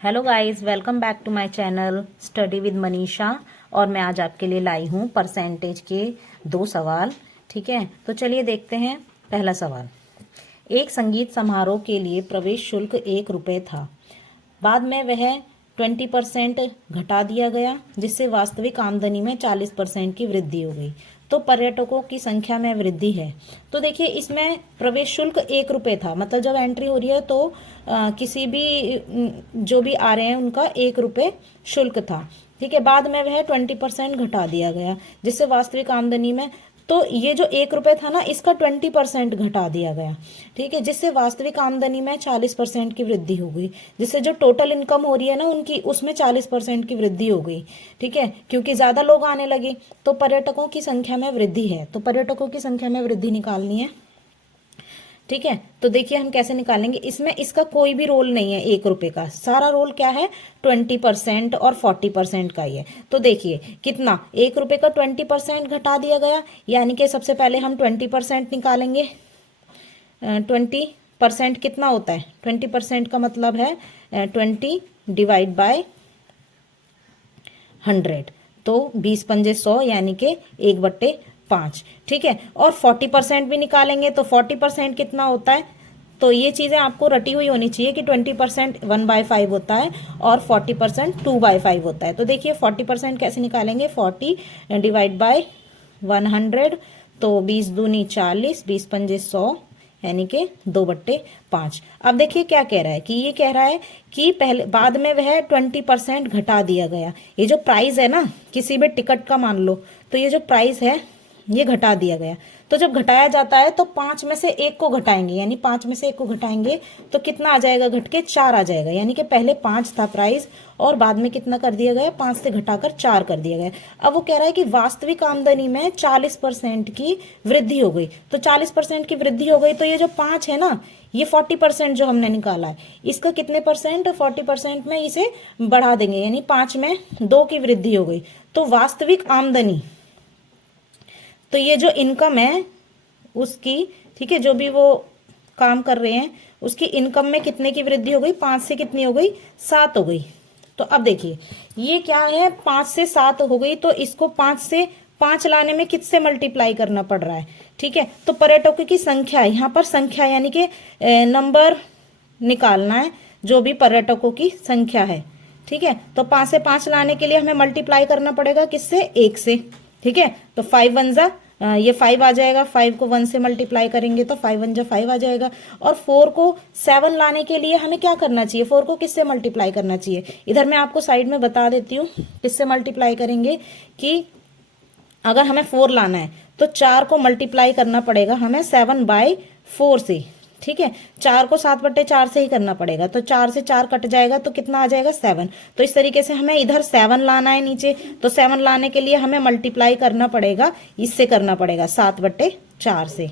Hello guys, welcome back to my channel study with Manisha. और मैं आज आपके लिए लाई हूँ परसेंटेज के 2 सवाल। ठीक है, तो चलिए देखते हैं। पहला सवाल, एक संगीत समारोह के लिए प्रवेश शुल्क 1 रुपये था। बाद में वह 20% घटा दिया गया, जिससे वास्तविक आमदनी में 40% की वृद्धि हो गई। तो पर्यटकों की संख्या में वृद्धि है। तो देखिए, इसमें प्रवेश शुल्क 1 रुपये था, मतलब जब एंट्री हो रही है तो किसी भी जो भी आ रहे हैं उनका 1 रुपये शुल्क था। ठीक है, बाद में वह 20% घटा दिया गया, जिससे वास्तविक आमदनी में, तो ये जो 1 रुपये था ना, इसका 20% घटा दिया गया। ठीक है, जिससे वास्तविक आमदनी में 40% की वृद्धि हो गई, जिससे जो टोटल इनकम हो रही है ना उनकी, उसमें 40% की वृद्धि हो गई। ठीक है, क्योंकि ज़्यादा लोग आने लगे तो पर्यटकों की संख्या में वृद्धि है, तो पर्यटकों की संख्या में वृद्धि निकालनी है। ठीक है, तो देखिए हम कैसे निकालेंगे। इसमें इसका कोई भी रोल नहीं है 1 रुपये का, सारा रोल क्या है, 20% और 40% का ही है। तो देखिए कितना, 1 रुपये का 20% घटा दिया गया, यानी कि सबसे पहले हम 20% निकालेंगे। 20% कितना होता है, 20% का मतलब है 20 डिवाइड बाय 100, तो 20 पंजे 100, यानी कि 1/5। ठीक है, और 40% भी निकालेंगे तो 40% कितना होता है, तो ये चीज़ें आपको रटी हुई होनी चाहिए कि 20% 1/5 होता है और 40% 2/5 होता है। तो देखिए 40% कैसे निकालेंगे, 40 डिवाइड बाय 100, तो 20 दूनी 40, 20 पंजे 100, यानी कि 2/5। अब देखिए क्या कह रहा है, कि ये कह रहा है कि पहले बाद में वह 20% घटा दिया गया। ये जो प्राइस है ना, किसी भी टिकट का मान लो, तो ये जो प्राइस है ये घटा दिया गया। तो जब घटाया जाता है तो 5 में से 1 को घटाएंगे, यानी 5 में से 1 को घटाएंगे तो कितना आ जाएगा, घट के 4 आ जाएगा। यानी कि पहले 5 था प्राइस और बाद में कितना कर दिया गया, 5 से घटाकर 4 कर दिया गया। अब वो कह रहा है कि वास्तविक आमदनी में 40% की वृद्धि हो गई। तो 40% की वृद्धि हो गई, तो ये जो 5 है ना, ये 40% जो हमने निकाला है, इसका कितने परसेंट, 40% में इसे बढ़ा देंगे, यानी 5 में 2 की वृद्धि हो गई। तो वास्तविक आमदनी, तो ये जो इनकम है उसकी, ठीक है, जो भी वो काम कर रहे हैं उसकी इनकम में कितने की वृद्धि हो गई, 5 से कितनी हो गई, 7 हो गई। तो अब देखिए ये क्या है, 5 से 7 हो गई, तो इसको 5 से 5 लाने में किससे मल्टीप्लाई करना पड़ रहा है। ठीक है, तो पर्यटकों की संख्या, यहाँ पर संख्या यानी कि नंबर निकालना है, जो भी पर्यटकों की संख्या है। ठीक है, तो 5 से 5 लाने के लिए हमें मल्टीप्लाई करना पड़ेगा किससे, 1 से। ठीक है, तो 5 1 जा, ये 5 आ जाएगा, 5 को 1 से मल्टीप्लाई करेंगे तो 5 1 जा 5 आ जाएगा। और 4 को 7 लाने के लिए हमें क्या करना चाहिए, 4 को किससे मल्टीप्लाई करना चाहिए, इधर मैं आपको साइड में बता देती हूँ किससे मल्टीप्लाई करेंगे। कि अगर हमें 4 लाना है तो 4 को मल्टीप्लाई करना पड़ेगा हमें 7/4 से। ठीक है, 4 को 7/4 से ही करना पड़ेगा, तो 4 से 4 कट जाएगा तो कितना आ जाएगा, 7। तो इस तरीके से हमें इधर 7 लाना है नीचे, तो 7 लाने के लिए हमें मल्टीप्लाई करना पड़ेगा, इससे करना पड़ेगा 7/4 से।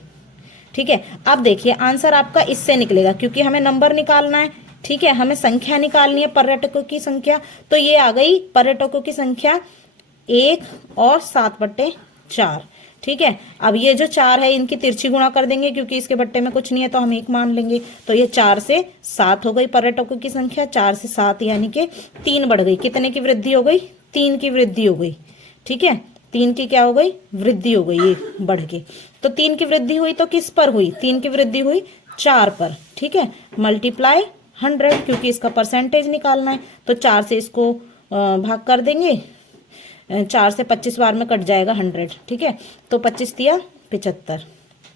ठीक है, अब देखिए आंसर आपका इससे निकलेगा, क्योंकि हमें नंबर निकालना है। ठीक है, हमें संख्या निकालनी है, पर्यटकों की संख्या। तो ये आ गई पर्यटकों की संख्या 1 और 7/4। ठीक है, अब ये जो 4 है इनकी तिरछी गुणा कर देंगे, क्योंकि इसके बट्टे में कुछ नहीं है तो हम 1 मान लेंगे। तो ये 4 से 7 हो गई पर्यटकों की संख्या, 4 से 7 यानी कि 3 बढ़ गई। कितने की वृद्धि हो गई, 3 की वृद्धि हो गई। ठीक है, 3 की क्या हो गई, वृद्धि हो गई, ये बढ़ के। तो 3 की वृद्धि हुई तो किस पर हुई, 3 की वृद्धि हुई 4 पर। ठीक है, मल्टीप्लाई 100, क्योंकि इसका परसेंटेज निकालना है, तो 4 से इसको भाग कर देंगे, 4 से 25 बार में कट जाएगा 100। ठीक है, तो 25 दिया 75,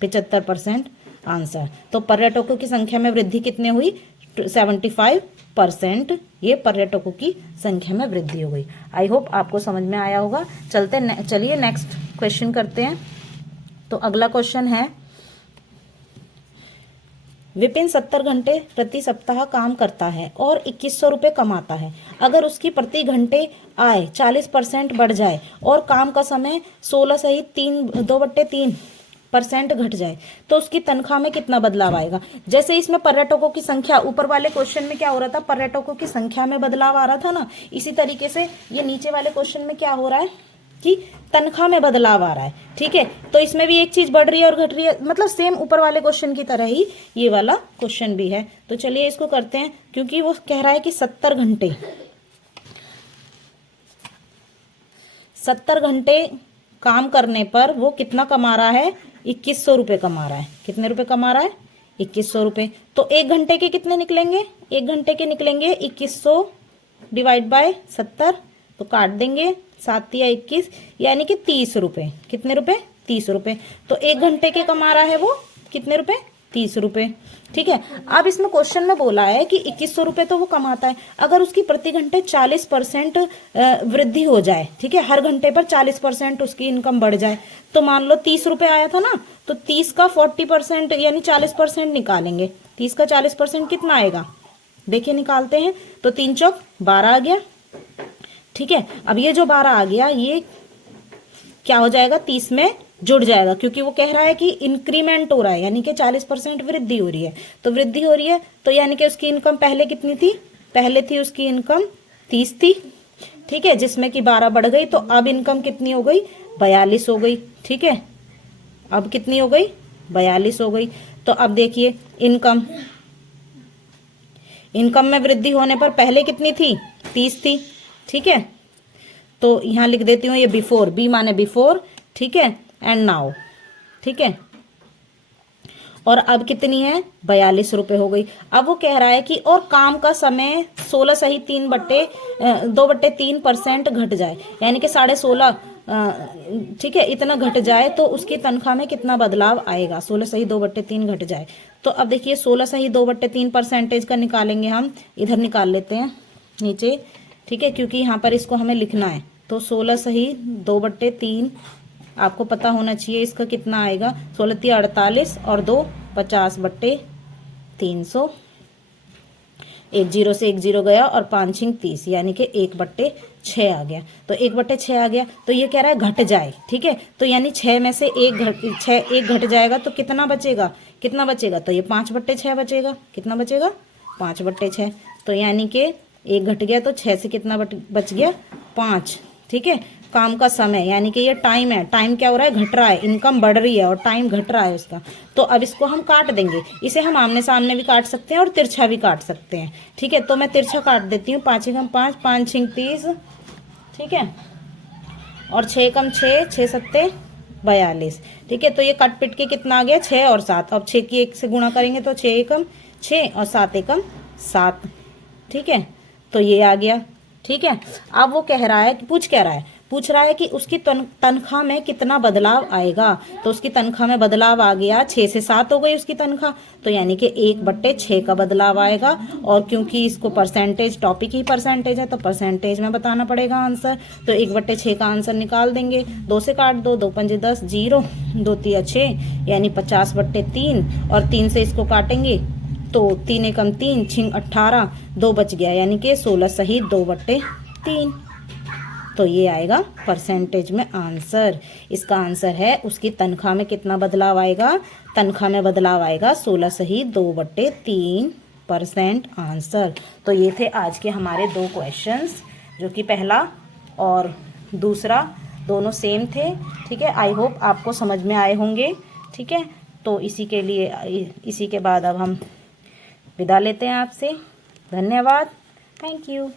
75% आंसर। तो पर्यटकों की संख्या में वृद्धि कितने हुई, 75%, ये पर्यटकों की संख्या में वृद्धि हो गई। आई होप आपको समझ में आया होगा। चलिए नेक्स्ट क्वेश्चन करते हैं। तो अगला क्वेश्चन है, विपिन 70 घंटे प्रति सप्ताह काम करता है और 2100 रुपये कमाता है। अगर उसकी प्रति घंटे आय 40% बढ़ जाए और काम का समय 16 सहित 2/3% घट जाए तो उसकी तनख्वाह में कितना बदलाव आएगा। जैसे इसमें पर्यटकों की संख्या, ऊपर वाले क्वेश्चन में क्या हो रहा था, पर्यटकों की संख्या में बदलाव आ रहा था ना, इसी तरीके से ये नीचे वाले क्वेश्चन में क्या हो रहा है, कि तनख्वाह में बदलाव आ रहा है। ठीक है, तो इसमें भी एक चीज बढ़ रही है और घट रही है, मतलब सेम ऊपर वाले क्वेश्चन की तरह ही ये वाला क्वेश्चन भी है। तो चलिए इसको करते हैं, क्योंकि वो कह रहा है कि 70 घंटे काम करने पर वो कितना कमा रहा है, 2100 रुपये कमा रहा है। कितने रुपए कमा रहा है, 2100 रुपये। तो 1 घंटे के कितने निकलेंगे, 1 घंटे के निकलेंगे 2100 डिवाइड बाय 70, तो काट देंगे 7 या 21, यानी कि 30 रुपये। कितने रुपए, 30 रुपये। तो 1 घंटे के कमा रहा है वो कितने रुपए, 30 रुपये। ठीक है, अब इसमें क्वेश्चन में बोला है कि 2100 रुपये तो वो कमाता है, अगर उसकी प्रति घंटे 40% वृद्धि हो जाए, ठीक है, हर घंटे पर 40% उसकी इनकम बढ़ जाए, तो मान लो 30 रुपये आया था ना, तो 30 का 40% यानी 40% निकालेंगे। 30 का 40% कितना आएगा, देखिए निकालते हैं। तो 3 चौक 12 आ गया। ठीक है, अब ये जो 12 आ गया ये क्या हो जाएगा, 30 में जुड़ जाएगा, क्योंकि वो कह रहा है कि इंक्रीमेंट हो रहा है, यानी कि 40% वृद्धि हो रही है। तो वृद्धि हो रही है तो यानी कि उसकी इनकम पहले कितनी थी, पहले थी उसकी इनकम 30 थी। ठीक है, जिसमें कि 12 बढ़ गई, तो अब इनकम कितनी हो गई, 42 हो गई। ठीक है, अब कितनी हो गई, 42 हो गई। तो अब देखिए इनकम में वृद्धि होने पर पहले कितनी थी, 30 थी। ठीक है, तो यहां लिख देती हूँ ये बिफोर, बी माने बिफोर। ठीक है, एंड नाउ। ठीक है, और अब कितनी है, 42 रुपये हो गई। अब वो कह रहा है कि और काम का समय 16 सही 2/3% घट जाए, यानी कि 16.5, ठीक है, इतना घट जाए तो उसकी तनख्वाह में कितना बदलाव आएगा, 16 सही 2/3 घट जाए। तो अब देखिए 16 सही 2/3% का निकालेंगे हम, इधर निकाल लेते हैं नीचे। ठीक है, क्योंकि यहाँ पर इसको हमें लिखना है। तो 16 सही 2/3 आपको पता होना चाहिए इसका कितना आएगा, 16 × 48 और 2 50/300। 1 0 से 1 0 गया और 5 × 30, यानी कि 1/6 आ गया। तो 1/6 आ गया, तो ये कह रहा है घट जाए। ठीक है, तो यानी 6 में से 1 घट जाएगा, तो कितना बचेगा, कितना बचेगा, तो ये 5/6 बचेगा। कितना बचेगा, 5/6। तो यानी कि 1 घट गया, तो 6 से कितना बच गया, 5। ठीक है, काम का समय यानी कि ये टाइम है, टाइम क्या हो रहा है, घट रहा है, इनकम बढ़ रही है और टाइम घट रहा है उसका। तो अब इसको हम काट देंगे, इसे हम आमने सामने भी काट सकते हैं और तिरछा भी काट सकते हैं। ठीक है, तो मैं तिरछा काट देती हूँ। 5 × 5 5 × 30। ठीक है, और 6 × 6 6 7 42। ठीक है, तो ये कट पिट के कितना आ गया, 6 और 7। अब 6 की 1 से गुणा करेंगे तो 6 एकम 6 और 7 एकम 7। ठीक है, तो ये आ गया। ठीक है, अब वो कह रहा है, पूछ रहा है कि उसकी तनख्वाह में कितना बदलाव आएगा। तो उसकी तनख्वाह में बदलाव आ गया, 6 से 7 हो गई उसकी तनख्वाह, तो यानी कि 1/6 का बदलाव आएगा। और क्योंकि इसको परसेंटेज, टॉपिक ही परसेंटेज है, तो परसेंटेज में बताना पड़ेगा आंसर। तो 1/6 का आंसर निकाल देंगे। 2 से काट दो, 2 × 5 = 10, 0 2 × 6 यानी 50/3, और 3 से इसको काटेंगे तो 3 एकम 3 6 18, 2 बच गया, यानी कि 16 सही 2/3। तो ये आएगा परसेंटेज में आंसर। इसका आंसर है उसकी तनख्वाह में कितना बदलाव आएगा, तनख्वाह में बदलाव आएगा 16 सही 2/3% आंसर। तो ये थे आज के हमारे 2 क्वेश्चंस, जो कि पहला और दूसरा दोनों सेम थे। ठीक है, आई होप आपको समझ में आए होंगे। ठीक है, तो इसी के बाद अब हम विदा लेते हैं आपसे। धन्यवाद, थैंक यू।